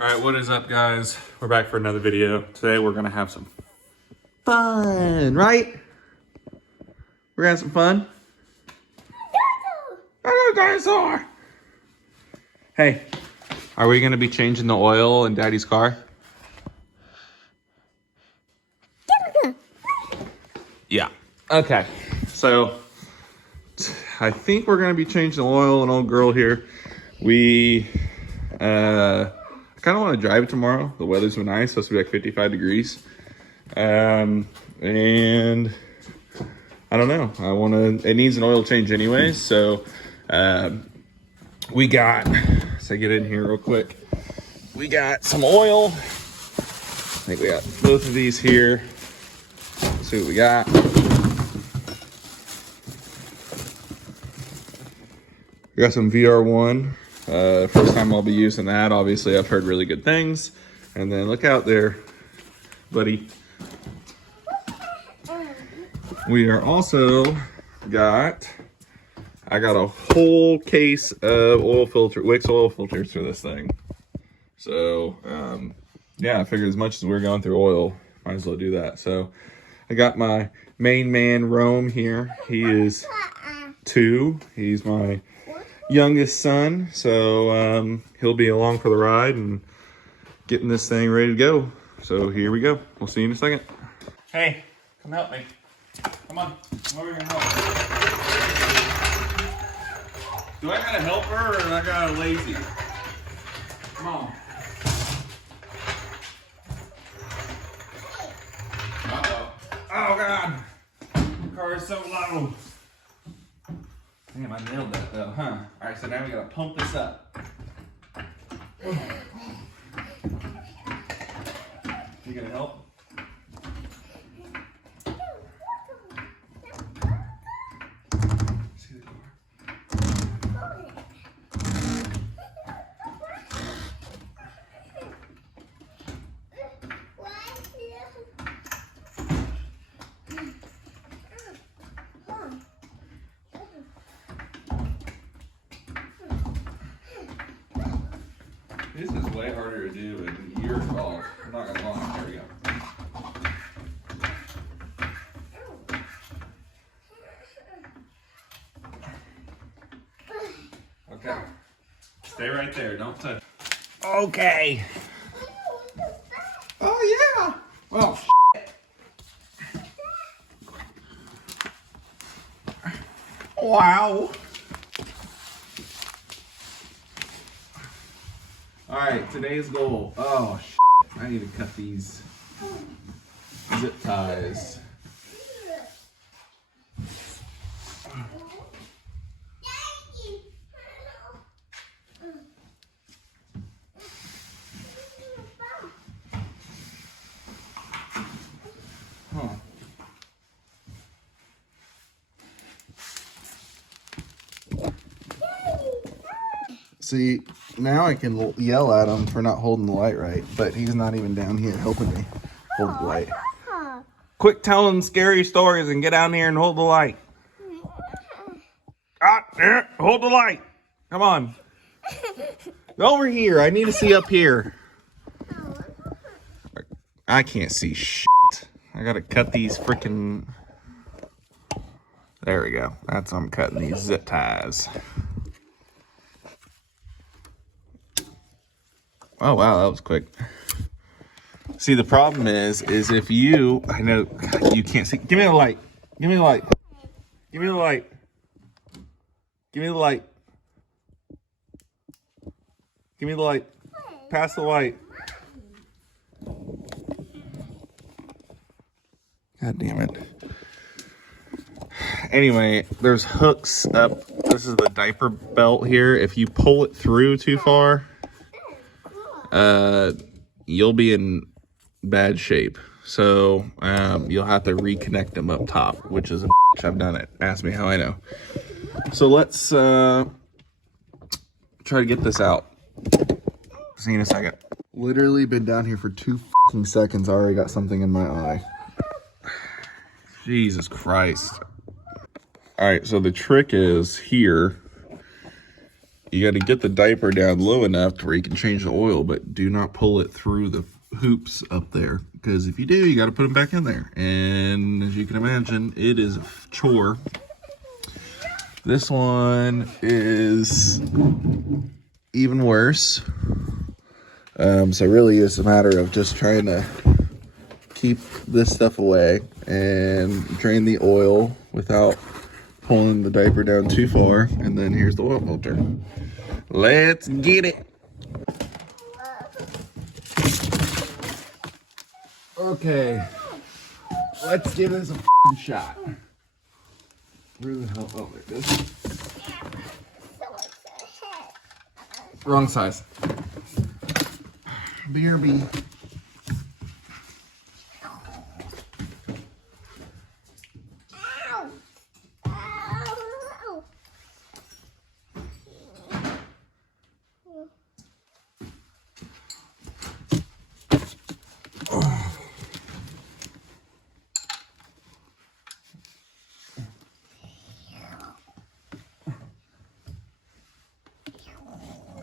All right, what is up, guys? We're back for another video. Today we're gonna have some fun, right? We're gonna have some fun. Hello, dinosaur. Hey, are we gonna be changing the oil in Daddy's car? Yeah. Okay. So I think we're gonna be changing the oil. An old girl here. We I kind of want to drive it tomorrow. The weather's been nice. It's supposed to be like 55 degrees. And I don't know. It needs an oil change anyways. So we got, let's get in here real quick. We got some oil. I think we got both of these here. Let's see what we got. We got some VR1. First time I'll be using that. Obviously, I've heard really good things. And then look out there, buddy. We are also I got a whole case of Wix oil filters for this thing. So, yeah, I figured as much as we're going through oil, might as well do that. So, I got my main man, Rome, here. He is 2. He's my youngest son, so he'll be along for the ride and getting this thing ready to go. So here we go. We'll see you in a second. Hey, come help me. Come on, come over here and help. Do I gotta help her or I gotta lazy? Come on. Uh-oh. Oh God, the car is so low. Damn, I nailed that though, huh? All right, so now we gotta pump this up. You gonna help? See the door? This is way harder to do in your golf. I'm not gonna lie. There we go. Okay. Stay right there. Don't touch. Okay. Oh yeah. Oh shit. Wow. All right, today's goal. Oh, shit. I need to cut these zip ties. Huh. See, now I can yell at him for not holding the light right, but he's not even down here helping me hold the light. Quit telling scary stories and get down here and hold the light. There, hold the light. Come on. Over here. I need to see up here. I can't see shit. I gotta cut these freaking... There we go. That's I'm cutting these zip ties. Oh, wow, that was quick. See, the problem is if you, I know you can't see. Give me the light. Give me the light. Give me the light. Give me the light. Give me the light. Pass the light. God damn it. Anyway, there's hooks up. This is the diaper belt here. If you pull it through too far, you'll be in bad shape. So you'll have to reconnect them up top, which is a bitch. I've done it. Ask me how I know. So let's try to get this out. See you in a second. Literally been down here for 2 fucking seconds. I already got something in my eye. Jesus Christ. All right, so the trick is here. you got to get the diaper down low enough to where you can change the oil, but do not pull it through the hoops up there, because if you do, you got to put them back in there, and as you can imagine, it is a chore. This one is even worse. So really it's a matter of just trying to keep this stuff away and drain the oil without pulling the diaper down too far. And then here's the oil filter. Let's get it. Okay, let's give this a shot. Where the hell? Oh, there it is. Wrong size. BRB.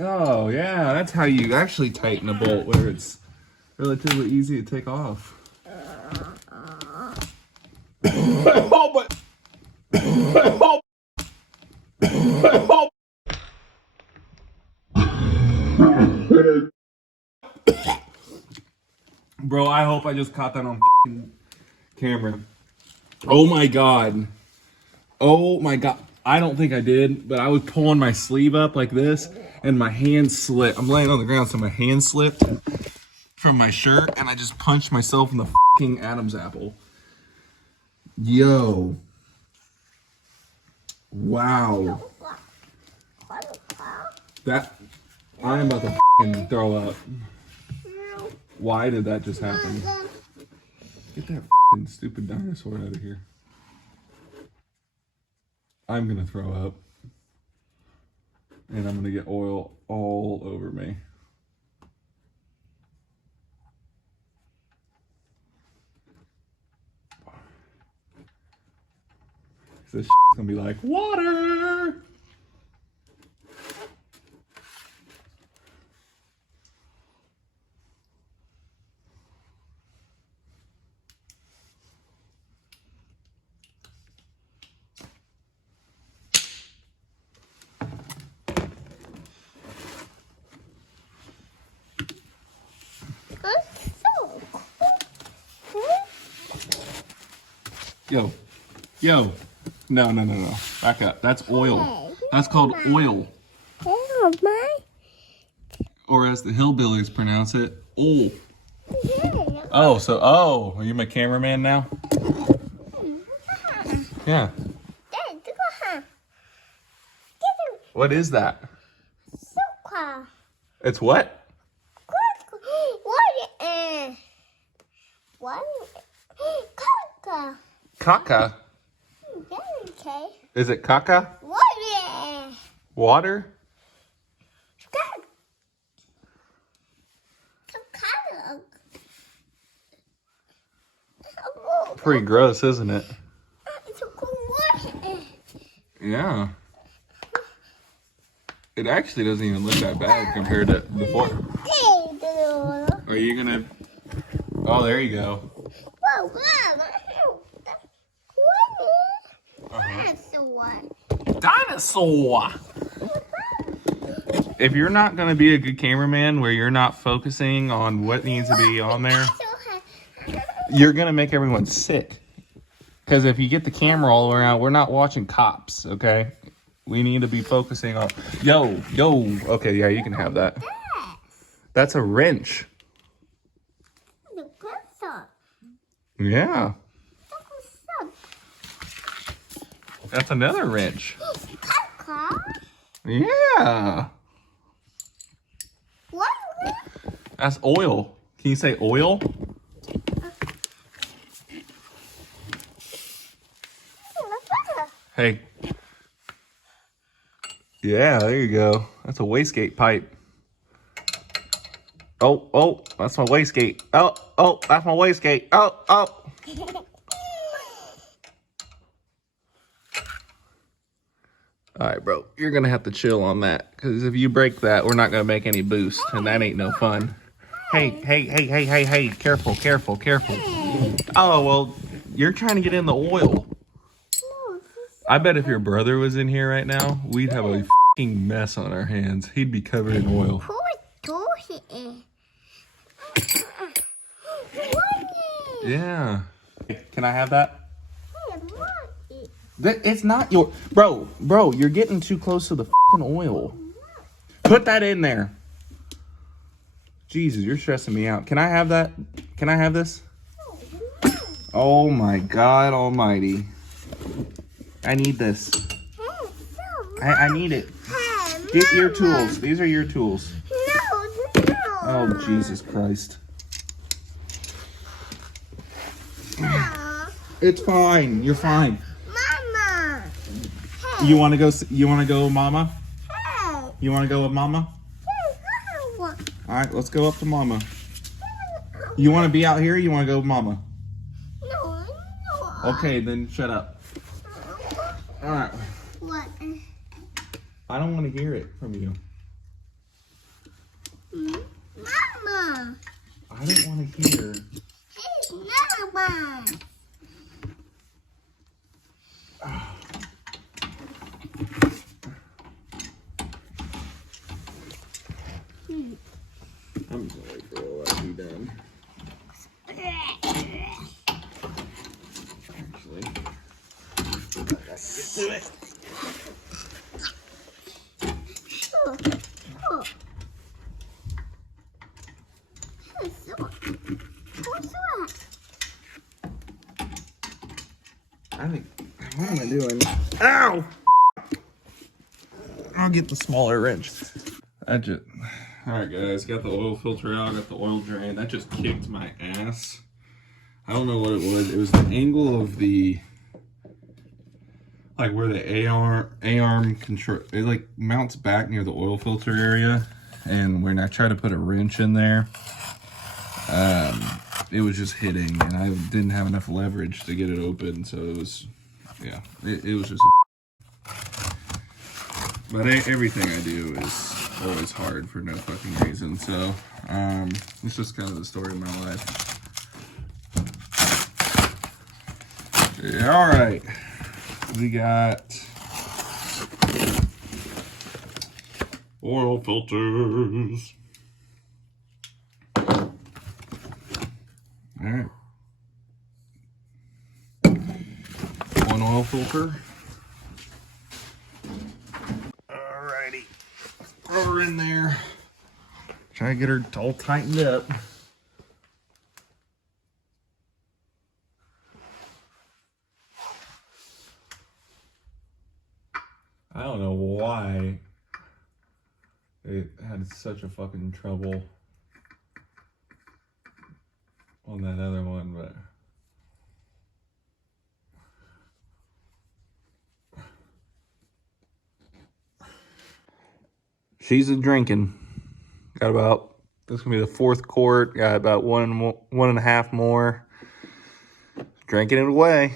Oh, yeah, that's how you actually tighten a bolt, where it's relatively easy to take off. Bro, I hope I just caught that on camera. Oh my god. Oh my god. I don't think I did, but I was pulling my sleeve up like this, and my hand slipped. I'm laying on the ground, so my hand slipped from my shirt, and I just punched myself in the fucking Adam's apple. Yo. Wow. That, I am about to fucking throw up. Why did that just happen? Get that fucking stupid dinosaur out of here. I'm gonna throw up. And I'm gonna get oil all over me. This shit's gonna be like, water! Yo, yo, no. Back up. That's oil. That's called oil. Or as the hillbillies pronounce it, oil. Oh, are you my cameraman now? Yeah. What is that? It's what? Caca. Is it caca? Water? Pretty gross, isn't it? Yeah. It actually doesn't even look that bad compared to before. Are you gonna... Oh, there you go. Dinosaur! If you're not gonna be a good cameraman where you're not focusing on what needs to be on there, you're gonna make everyone sick. Because if you get the camera all around, we're not watching cops, okay? We need to be focusing on... Yo. Okay, yeah, you can have that. That's a wrench. Yeah. That's another wrench. Yeah. What? That's oil. Can you say oil? Hey. Yeah, there you go. That's a wastegate pipe. Oh, that's my wastegate. Oh, that's my wastegate. Oh. All right, bro, you're gonna have to chill on that, because if you break that, we're not gonna make any boost, and that ain't no fun. Hey, careful. Oh, well, you're trying to get in the oil. I bet if your brother was in here right now, we'd have a fucking mess on our hands. He'd be covered in oil. Yeah. Can I have that? It's not your... Bro, you're getting too close to the fucking oil. Put that in there. Jesus, you're stressing me out. Can I have that? Can I have this? Oh my God almighty. I need this. I need it. Get your tools. These are your tools. No. Oh, Jesus Christ. It's fine. You're fine. Mama. You want to go? You want to go, Mama? You want to go with Mama? All right, let's go up to Mama. You want to be out here? Or you want to go with Mama? No. Okay, then shut up. All right. What? I don't want to hear it from you. Mama. I don't want to hear. Hey, Mama. I'm just gonna wait for all that to be done. Actually, let's get to it. I think, what am I doing? Ow! I'll get the smaller wrench. Alright guys, got the oil filter out, got the oil drain. That just kicked my ass. I don't know what it was. It was the angle of the, like where the arm control, it like mounts back near the oil filter area. And when I tried to put a wrench in there, it was just hitting and I didn't have enough leverage to get it open. So it was, yeah, it was just, but everything I do is always hard for no fucking reason. So, it's just kind of the story of my life. Yeah, all right. We got oil filters. All right. One oil filter. Alrighty. Throw her in there. Try to get her all tightened up. I don't know why it had such a fucking trouble on that other one, but she's a drinking. Got about, this is gonna be the 4th quart. Got about one and a half more. Drinking it away.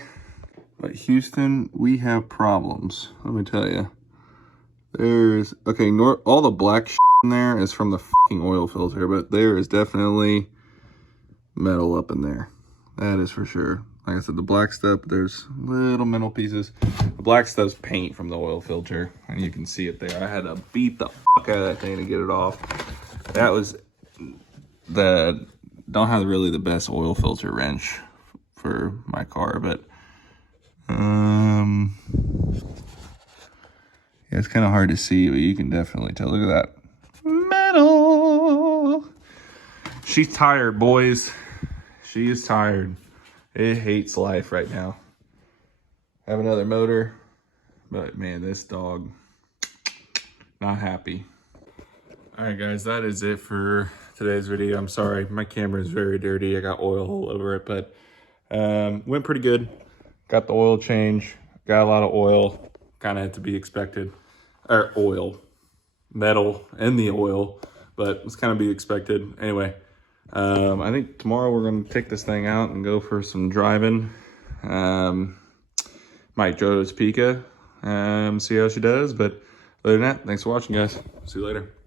But Houston, we have problems. Let me tell you. There's, okay, all the black shit in there is from the fucking oil filter, but there is definitely metal up in there. That is for sure. Like I said, the black stuff, there's little metal pieces. The black stuff's paint from the oil filter, and you can see it there. I had to beat the fuck out of that thing to get it off. That was don't have really the best oil filter wrench for my car, but yeah, it's kind of hard to see, but you can definitely tell. Look at that metal. She's tired, boys. She is tired. It hates life right now. Have another motor, but man, this dog not happy. All right, guys, that is it for today's video. I'm sorry, my camera is very dirty. I got oil all over it, but went pretty good. Got the oil change. Got a lot of oil. Kind of had to be expected. Or oil, metal, and the oil, but it's kind of be expected. Anyway, I think tomorrow we're going to take this thing out and go for some driving. Might go to Topeka. See how she does. But other than that, thanks for watching, guys. See you later.